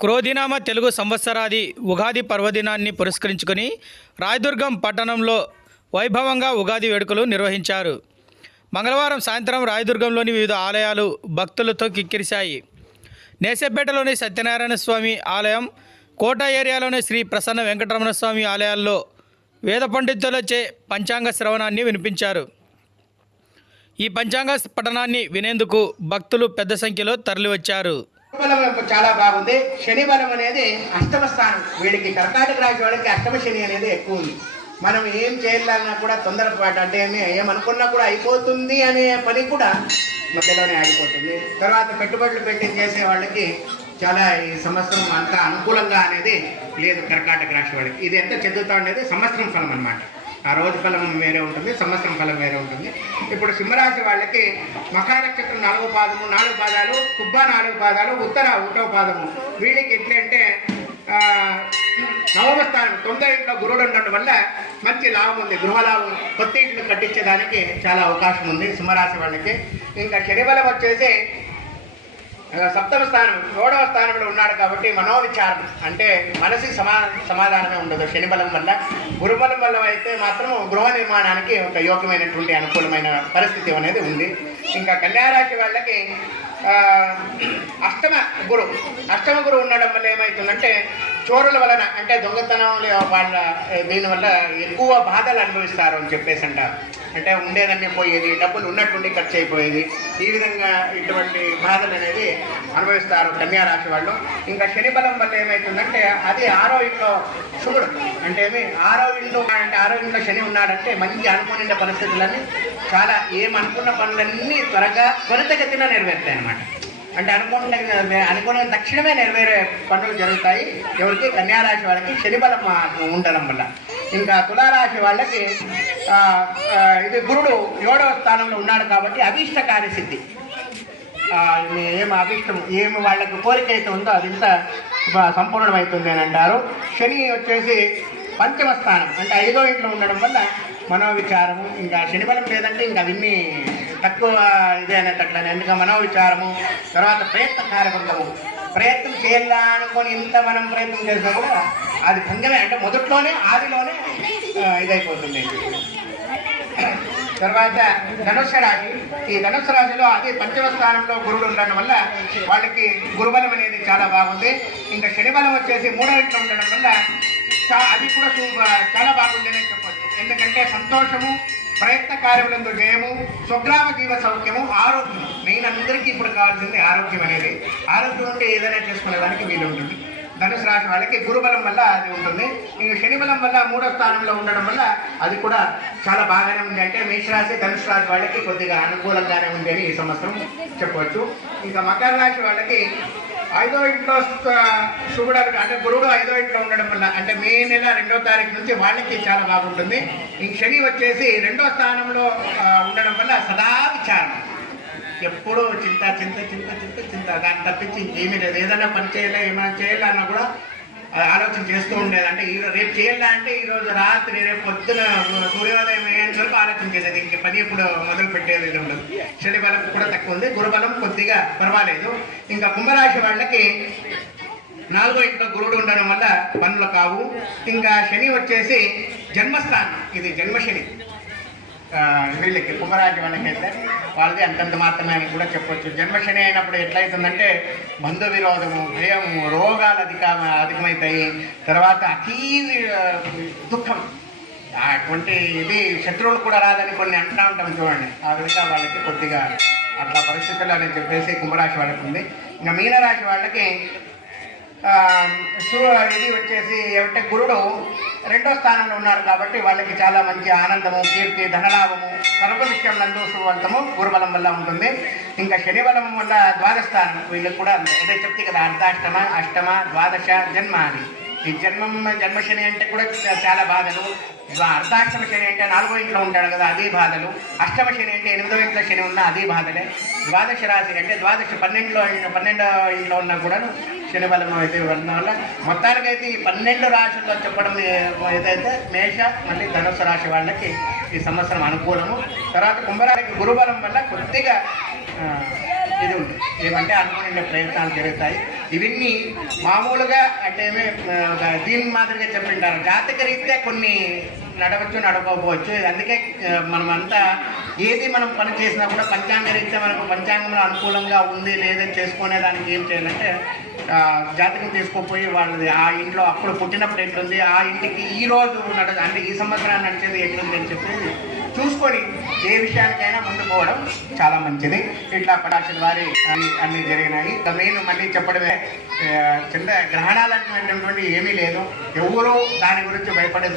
క్రోధినామ తెలుగు సంవత్సరాది ఉగాది పర్వదినాన్ని పురస్కరించుకొని రాయదుర్గం పట్టణంలో వైభవంగా ఉగాది వేడుకలు నిర్వహించారు. మంగళవారం సాయంత్రం రాయదుర్గంలోని వివిధ ఆలయాలు భక్తులతో కిక్కిరిశాయి. నేసపేటలోని సత్యనారాయణ స్వామి ఆలయం కోట ఏరియాలోని శ్రీ ప్రసన్న వెంకటరమణ స్వామి ఆలయాల్లో వేద పండితులచే పంచాంగ శ్రవణాన్ని వినిపించారు. ఈ పంచాంగ పఠనాన్ని వినేందుకు భక్తులు పెద్ద సంఖ్యలో తరలివచ్చారు. చాలా బాగుంది. శని బలం అనేది అష్టమ స్థానం. వీడికి కర్కాటక రాశి వాళ్ళకి అష్టమ శని అనేది ఎక్కువ ఉంది. మనం ఏం చేయాలన్నా కూడా తొందరపాటు అంటే ఏమనుకున్నా కూడా అయిపోతుంది అనే పని కూడా మధ్యలోనే ఆగిపోతుంది. తర్వాత పెట్టుబడులు పెట్టి చేసే వాళ్ళకి చాలా ఈ సంవత్సరం అంత అనుకూలంగా అనేది లేదు కర్కాటక రాశి వాళ్ళకి. ఇది ఎంత చెందుతా ఉండేది? సంవత్సరం ఫలం అనమాట ఆ రోజు ఫలం వేరే ఉంటుంది సంవత్సరం ఫలం వేరే ఉంటుంది. ఇప్పుడు సింహరాశి వాళ్ళకి మఖా నక్షత్రం నాలుగో పాదము నాలుగు పాదాలు కుబ్బ నాలుగు పాదాలు ఉత్తర ఒకటో పాదము. వీళ్ళకి ఎట్లంటే నవమ స్థానం తొందర ఇంట్లో గురువుడు ఉండడం వల్ల మంచి లాభం ఉంది. గృహలాభం కొత్త ఇంట్లో కట్టించేదానికి చాలా అవకాశం ఉంది సింహరాశి వాళ్ళకి. ఇంకా శనిబలం వచ్చేసి సప్తమ స్థానం ఏడవ స్థానంలో ఉన్నాడు కాబట్టి మనోవిచారం. అంటే మనసి సమా సమాధానమే ఉండదు. శని బలం వల్ల గురుబలం వల్ల అయితే మాత్రం గృహ నిర్మాణానికి ఒక యోగ్యమైనటువంటి అనుకూలమైన పరిస్థితి అనేది ఉంది. ఇంకా కన్యారాశి వాళ్ళకి అష్టమ గురు అష్టమ గురు ఉండడం వల్ల ఏమవుతుందంటే చోరుల వలన అంటే దొంగతనం వాళ్ళ దీనివల్ల ఎక్కువ బాధలు అనుభవిస్తారు అని చెప్పేసి అంటారు. అంటే ఉండేదన్నీ పోయేది డబ్బులు ఉన్నట్టుండి ఖర్చు అయిపోయేది ఈ విధంగా ఇటువంటి బాధలు అనేది అనుభవిస్తారు కన్యారాశి వాళ్ళు. ఇంకా శని బలం వల్ల ఏమవుతుందంటే అది ఆరో ఇంట్లో శుభుడు. అంటే ఏమి? ఆరో ఇంట్లో అంటే ఆరో ఇంట్లో శని ఉన్నాడంటే మంచి అనుకునే పరిస్థితులన్నీ చాలా ఏమనుకున్న పనులన్నీ త్వరగా త్వరితగతిన నెరవేరుతాయి అన్నమాట. అంటే అనుకున్న అనుకున్న తక్షణమే నెరవేరే పనులు జరుగుతాయి. ఎవరికి? కన్యారాశి వాళ్ళకి శని బలం ఉండడం వల్ల. ఇంకా తులారాశి వాళ్ళకి ఇది గురుడు ఏడవ స్థానంలో ఉన్నాడు కాబట్టి అభీష్ట కార్యసిద్ధి. ఆ, ఏం అభీష్టం ఏమి వాళ్ళకి కోరిక అయితే ఉందో అది ఇంత సంపూర్ణమవుతుంది అని అంటారు శని వచ్చేసి పంచమ స్థానం అంటే ఐదో ఇంట్లో ఉండడం వల్ల మనోవిచారము ఇంకా శనిబలం లేదంటే ఇంకా అవన్నీ తక్కువ ఇదే అనేటట్లని. ఎందుకంటే మనోవిచారము తర్వాత ప్రయత్న కారకంగము ప్రయత్నం చేయాలా అనుకొని ఇంత మనం ప్రయత్నం చేసినా కూడా అది భంగమే అంటే మొదట్లోనే ఆదిలోనే ఇదైపోతుంది. తర్వాత ధనుసు రాశి. ఈ ధనుసు రాశిలో అదే పంచమ స్థానంలో గురుడు ఉండడం వల్ల వాళ్ళకి గురుబలం అనేది చాలా బాగుంది. ఇంకా శనిబలం వచ్చేసి మూడో ఇంట్లో ఉండడం వల్ల అది కూడా చాలా బాగుందనే చెప్పొచ్చు. ఎందుకంటే సంతోషము ప్రయత్న కార్యములందు జయము స్వగ్రామ జీవ సౌఖ్యము ఆరోగ్యం. మెయిన్ అందరికీ ఇప్పుడు కావాల్సింది ఆరోగ్యం అనేది. ఆరోగ్యం ఉంటే ఏదైనా చేసుకునే దానికి వీలు ఉంటుంది ధనుసు రాశి వాళ్ళకి గురుబలం వల్ల అది ఉంటుంది. ఇంకా శనిబలం వల్ల మూడో స్థానంలో ఉండడం వల్ల అది కూడా చాలా బాగానే ఉంది. అంటే మేషరాశి ధనుసు రాశి వాళ్ళకి కొద్దిగా అనుకూలంగానే ఉంది అని ఈ సంవత్సరం చెప్పవచ్చు. ఇంకా మకర రాశి వాళ్ళకి ఐదో ఇంట్లో శుభుడు అంటే గురుడు ఐదో ఇంట్లో ఉండడం వల్ల అంటే మే నెల రెండో తారీఖు నుంచి వాళ్ళకి చాలా బాగుంటుంది. ఇంక శని వచ్చేసి రెండో స్థానంలో ఉండడం వల్ల సదా విచారణ ఎప్పుడూ చింత చింత చింత చింత చింత. దాన్ని తప్పించి ఏమీ లేదు. ఏదైనా పని చేయాలా ఏమైనా చేయాలన్నా కూడా ఆలోచన చేస్తూ ఉండేది. అంటే ఈరోజు రేపు చేయాలా అంటే ఈరోజు రాత్రి రేపు పొద్దున సూర్యోదయం అయ్యేంత వరకు ఆలోచన చేసేది. ఇంక పని ఇప్పుడు మొదలు పెట్టేది ఉండదు శని బలం కూడా తక్కువ ఉంది. గురుబలం కొద్దిగా పర్వాలేదు. ఇంకా కుంభరాశి వాళ్ళకి నాలుగో ఇంట్లో గురుడు ఉండడం వల్ల పనులు కావు. ఇంకా శని వచ్చేసి జన్మస్థానం. ఇది జన్మశని. వీళ్ళకి కుంభరాశి వాళ్ళకి అయితే వాళ్ళది అంతంత మాత్రమే అని కూడా చెప్పొచ్చు. జన్మశని అయినప్పుడు ఎట్లయితుందంటే బంధు విరోధము భయము రోగాలు అధిక అధికమవుతాయి తర్వాత అతీ దుఃఖం. అటువంటి ఇది శత్రువులు కూడా రాదని కొన్ని అంటా ఉంటాం చూడండి. ఆ విధంగా వాళ్ళకి కొద్దిగా అట్లా పరిస్థితులు అని చెప్పేసి కుంభరాశి వాళ్ళకి ఉంది ఇంకా మీనరాశి వాళ్ళకి ఇది వచ్చేసి ఏమంటే గురుడు రెండో స్థానంలో ఉన్నారు కాబట్టి వాళ్ళకి చాలా మంచి ఆనందము కీర్తి ధనలాభము సర్వ నందు సువంతము గురుబలం వల్ల ఉంటుంది ఇంకా శనిబలం వల్ల ద్వాదస్థానం వీళ్ళకి కూడా అంతే. అదే చెప్తే కదా అర్ధాష్టమ అష్టమ ద్వాదశ జన్మ అని ఈ జన్మం జన్మ శని అంటే కూడా చాలా బాధలు. ద్వా- అర్ధాష్టమ శని అంటే నాలుగో ఇంట్లో ఉంటాడు కదా అదే బాధలు. అష్టమ శని అంటే ఎనిమిదో ఇంట్లో శని ఉన్నా అది బాధలే. ద్వాదశ రాశి అంటే ద్వాదశ పన్నెండులో పన్నెండో ఇంట్లో ఉన్నా కూడా శని బలం అయితే ఉండడం వల్ల మొత్తానికైతే ఈ పన్నెండు రాశుల్లో చెప్పడం ఏదైతే మేష మళ్ళీ ధనుసు రాశి వాళ్ళకి ఈ సంవత్సరం అనుకూలము. తర్వాత కుంభరాశికి గురుబలం వల్ల కొద్దిగా ఇది ఉంది. ఏమంటే అనుకునే ప్రయత్నాలు జరుగుతాయి. ఇవన్నీ మామూలుగా అంటే దీని మాదిరిగా చెప్పింటారు జాతక రీత్యా కొన్ని నడవచ్చు నడవకపోవచ్చు. అందుకే మనమంతా ఏది మనం పని చేసినా కూడా పంచాంగ రీత్యా మనకు పంచాంగంలో అనుకూలంగా ఉంది లేదని చేసుకునే దానికి ఏం చేయాలంటే జాతకం తీసుకోపోయి వాళ్ళది ఆ ఇంట్లో అప్పుడు పుట్టినప్పుడు ఎట్లుంది ఆ ఇంటికి ఈ రోజు నడ అంటే ఈ సంవత్సరం నడిచేది ఎట్లుంది అని చెప్పి చూసుకొని ఏ విషయానికైనా ముందుకోవడం చాలా మంచిది. ఇట్లా పటాక్షల వారి అన్ని అన్నీ జరిగినాయి. మెయిన్ మళ్ళీ చెప్పడమే చిన్న గ్రహణాలు అనేటువంటి ఏమీ లేదు. ఎవరు దాని గురించి భయపడేది